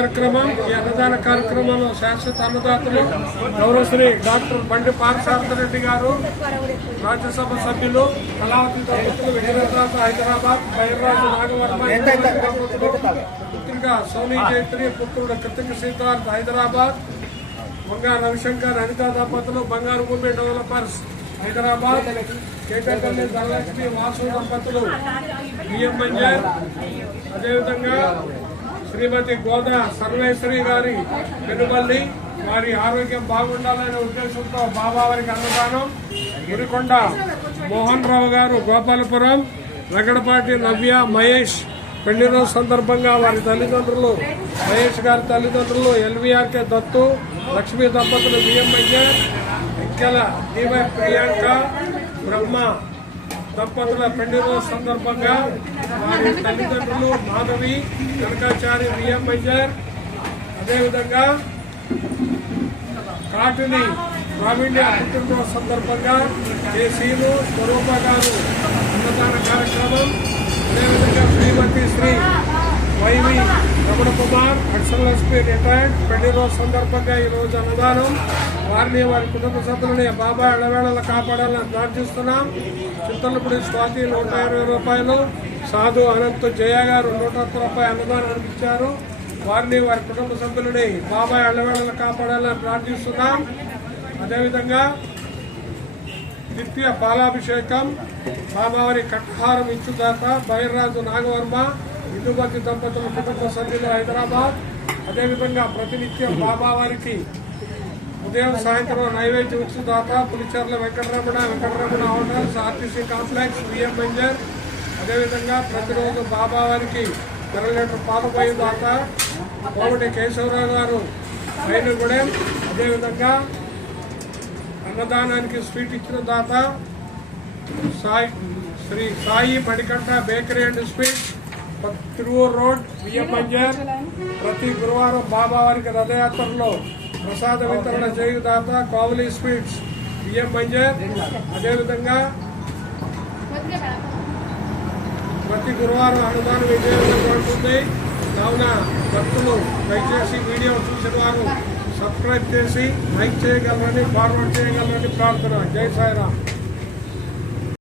కార్యక్రమం. ఈ అన్నదాన కార్యక్రమంలో శాశ్వత అన్నదాతలు గౌరవశ్రీ డాక్టర్ బండి పార్థసారథి గారు, రాజ్యసభ సభ్యులు కళావతి దంపతులు విజయనగరం హైదరాబాద్, బైర్రాజు నాగవర్మ పుత్రిక సోనీ జైత్రి, పుత్రుడు కృతిక సిద్ధార్థ్ హైదరాబాద్, బంగారు రవిశంకర్ అనితా దంపతులు బంగారు భూమి డెవలపర్స్ హైదరాబాద్, కేటపల్లి ధనలక్ష్మి వాసు దంపతులు బిఎం మంజర్, అదేవిధంగా శ్రీమతి గోదా సర్వేశ్వరి గారి పెనుబల్లి, వారి ఆరోగ్యం బాగుండాలనే ఉద్దేశంతో బాబావారికి అన్నదానం. గురికొండ మోహన్ రావు గారు గోపాలపురం, వెంకటపాటి నవ్య మహేష్ పెళ్లి రోజు సందర్భంగా వారి తల్లిదండ్రులు మహేష్ గారి తల్లిదండ్రులు ఎల్వీఆర్కే దత్తు, లక్ష్మీ దంపతులు బిఎం మంజర్, ఇక్కల డివై ప్రియాంక బ్రహ్మ దంపతుల పెళ్లి రోజు సందర్భంగా వారి తల్లిదండ్రులు మాధవి కనకాచారి బిఎం మంజర్, అదేవిధంగా కాటిని ప్రావీణ్య పుట్టినరోజు సందర్భంగా కేసీలు స్వరూప గారు అన్నదాన కార్యక్రమం. అదేవిధంగా Shrimati Shri YV Ramana Kumar additional SP retired పెళ్లి రోజు సందర్భంగా ఈ రోజు అన్నదానం. వారిని వారి కుటుంబ సభ్యులని బాబా ఎడవేళలా కాపాడాలని ప్రార్థిస్తున్నాం. చింతలపూడి స్వాతి 120 రూపాయలు, సాధు అనంత్ జయ గారు 100 రూపాయలు అన్నదానం ఇచ్చారు. వారిని వారి కుటుంబ సభ్యులని బాబా ఎడవేళలా కాపాడాలని ప్రార్థిస్తున్నాం. అదేవిధంగా నిత్య పాలాభిషేకం బాబావారి కట్హారం ఇచ్చుదాత బైర్రాజు నాగవర్మ, ఇందుమతి దంపతుల కుటుంబ సభ్యులు హైదరాబాద్. అదేవిధంగా ప్రతినిత్యం బాబావారికి ఉదయం సాయంత్రం నైవేద్యం ఇచ్చుదాత Pulicherla Venkataramana hotels, RTC complex, BM మంజర్. అదేవిధంగా ప్రతిరోజు బాబావారికి 1 లీటర్ పాలు పోయి దాత కోమటి కేశవరావు గారు రైలుగూడెం. అదేవిధంగా అన్నదానానికి స్వీట్ ఇచ్చిన దాత Shri Sai Manikanta bakery and sweets, Tiruvuru road, BM మంజర్. ప్రతి గురువారం బాబావారికి రథయాత్రలో ప్రసాద వితరణ చేయుదాత కావలి స్వీట్స్, బిఎం మంజర్. అదేవిధంగా ప్రతి గురువారం అన్నదానం విజయవంతంగా ఉంటుంది. కావున భక్తులు దయచేసి వీడియో చూసిన వారు సబ్స్క్రైబ్ చేసి లైక్ చేయగలరని, ఫార్వర్డ్ చేయగలరని ప్రార్థన. జై సాయిరామ్.